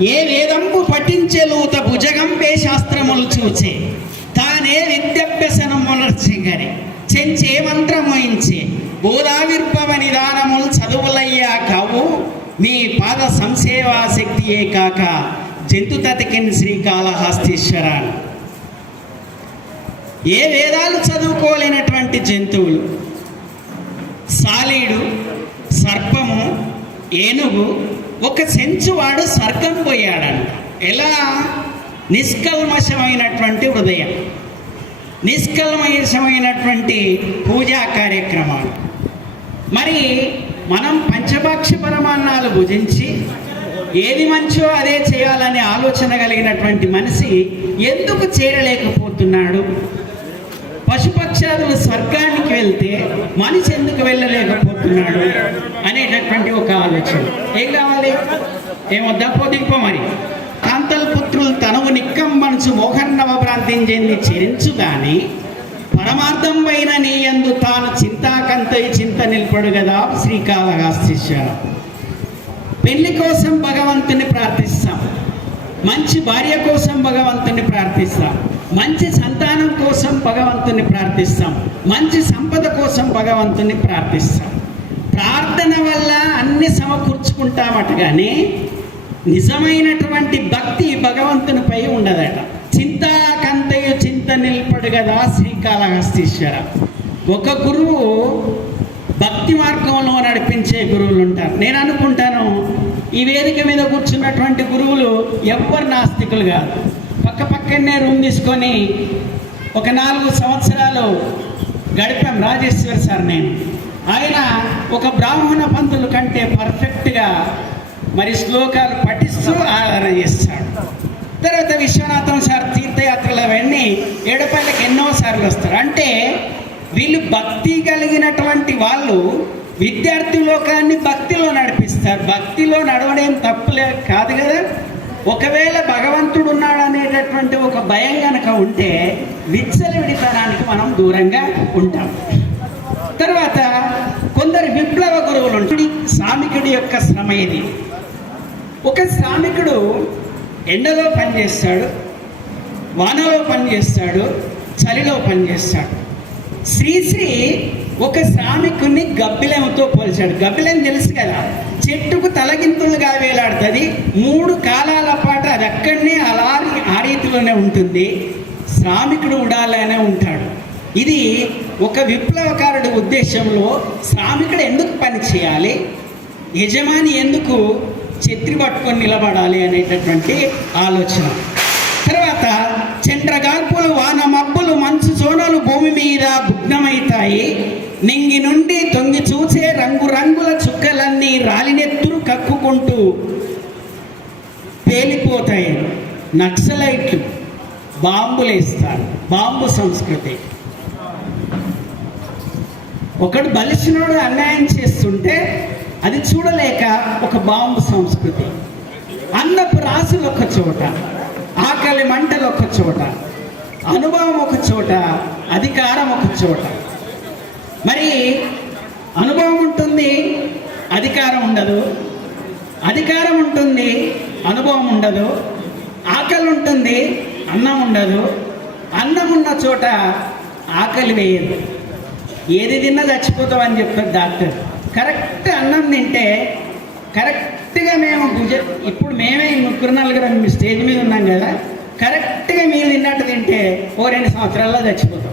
ఏ వేదంబు పఠించెలూత భుజగంపే శాస్త్రములు చూచే. తానే విద్యాభ్యసనమునర్చింగని చెంచే మంత్రమోయించే. బోధావిర్భవ నిదానములు చదువులయ్యా కావు మీ పాద సంసేవా శక్తియే కాక జంతు శ్రీకాళహస్తీశ్వరాలు శ్రీకాళహస్తీశ్వర ఏ వేదాలు చదువుకోలేనటువంటి జంతువులు? సాలీడు సర్పము ఏనుగు ఒక సెంచువాడు స్వర్గం పోయాడంట. ఎలా? నిష్కల్మషమైనటువంటి హృదయం. నిష్కల్మషమైనటువంటి పూజా కార్యక్రమాలు. మరి మనం పంచభాక్ష పరమాన్నాలు భుజించి ఏది మంచో అదే చేయాలనే ఆలోచన కలిగినటువంటి మనిషి ఎందుకు చేరలేకపోతున్నాడు? పశుపక్షాదులు స్వర్గానికి వెళ్తే మనిషి ఎందుకు వెళ్ళలేకపోతున్నాడు? అనేటటువంటి ఒక ఆలోచన. ఏం కావాలి? ఏమొద్దా పోదింపో మరి. కాంతల పుత్రులు తనవు నిక్కం మనసు మోహన్నవ ప్రాంతం చెంది చెరించు గాని పరమార్థం పైన నీ యందు తాను చింతాకంతై చింత నిల్పడు కదా శ్రీకాళహస్తీశ్వరం పెళ్ళి కోసం భగవంతుని ప్రార్థిస్తాం. మంచి భార్య కోసం భగవంతుని ప్రార్థిస్తాం. మంచి సంతానం కోసం భగవంతుని ప్రార్థిస్తాం. మంచి సంపద కోసం భగవంతుని ప్రార్థిస్తాం. ప్రార్థన వల్ల అన్ని సమకూర్చుకుంటామట కానీ నిజమైనటువంటి భక్తి భగవంతునిపై ఉండదట. చింతాకంతయు చింత నిల్పడు కదా శ్రీకాళహస్తీశ్వర. ఒక గురువు భక్తి మార్గంలో నడిపించే గురువులు ఉంటారు. నేను అనుకుంటాను ఈ వేదిక మీద కూర్చున్నటువంటి గురువులు ఎవ్వరు నాస్తికులు కాదు. పక్క పక్కనే రూమ్ తీసుకొని ఒక నాలుగు సంవత్సరాలు గడిపాం రాజేశ్వర్ సార్ నేను. ఒక బ్రాహ్మణ పంతులు కంటే పర్ఫెక్ట్గా మరి శ్లోకాలు పఠిస్తూ ఆరాధన చేస్తాడు. తర్వాత విశ్వనాథం సార్ తీర్థయాత్రలు అవన్నీ ఏడుపల్లికి ఎన్నో సార్లు వస్తారు. అంటే వీళ్ళు భక్తి కలిగినటువంటి వాళ్ళు విద్యార్థి లోకాన్ని భక్తిలో నడిపిస్తారు. భక్తిలో నడవడం తప్పులే కాదు కదా? ఒకవేళ భగవంతుడు ఉన్నాడు అనేటటువంటి ఒక భయం కనుక ఉంటే విచ్చలవిడితనానికి మనం దూరంగా ఉంటాం. తర్వాత ఇద్దరు విప్లవ గురువులు శ్రామికుడి యొక్క శ్రమ ఇది. ఒక శ్రామికుడు ఎండలో పనిచేస్తాడు వానలో పనిచేస్తాడు చలిలో పనిచేస్తాడు. శ్రీశ్రీ ఒక శ్రామికుని గబ్బిలంతో పోల్చాడు. గబ్బిలం తెలుసు కదా చెట్టుకు తలగింతులుగా వేలాడుతుంది. మూడు కాలాల పాటు అది అక్కడనే అలా ఆ రీతిలోనే ఉంటుంది. శ్రామికుడు ఉడాలనే ఉంటాడు. ఇది ఒక విప్లవకారుడి ఉద్దేశంలో శ్రామికుడు ఎందుకు పని చేయాలి? యజమాని ఎందుకు చెత్రి పట్టుకొని నిలబడాలి అనేటటువంటి ఆలోచన. తర్వాత చంద్రగాల్పులు వాన మబ్బులు మంచు సోనలు భూమి మీద భుగ్నమవుతాయి నింగి నుండి తొంగి చూసే రంగురంగుల చుక్కలన్నీ రాలినెత్తురు కక్కుకుంటూ పేలిపోతాయి. నక్సలైట్లు బాంబులేస్తారు. బాంబు సంస్కృతి. ఒకడు బలిసినోడు అన్యాయం చేస్తుంటే అది చూడలేక ఒక బాంబు సంస్కృతి. అన్నపు రాసులు ఒక చోట ఆకలి మంటలు ఒక చోట అనుభవం ఒక చోట అధికారం ఒక చోట. మరి అనుభవం ఉంటుంది అధికారం ఉండదు. అధికారం ఉంటుంది అనుభవం ఉండదు. ఆకలి ఉంటుంది అన్నం ఉండదు. అన్నం ఉన్న చోట ఆకలి వేయదు. ఏది తిన్నా చచ్చిపోతాం అని చెప్పారు డాక్టర్. కరెక్ట్ అన్నం తింటే కరెక్ట్గా మేము భుజ ఇప్పుడు మేమే ముగ్గురు నలుగురు స్టేజ్ మీద ఉన్నాం కదా కరెక్ట్గా మీరు తిన్నట్టు తింటే ఓ రెండు సంవత్సరాల్లో చచ్చిపోతాం.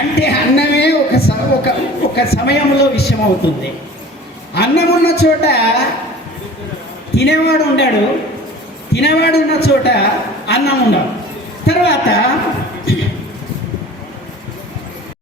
అంటే అన్నమే ఒక స- ఒక ఒక సమయంలో విషయం అవుతుంది అన్నం ఉన్న చోట తినేవాడు ఉండాడు తినేవాడు ఉన్న చోట అన్నం ఉండవు తర్వాత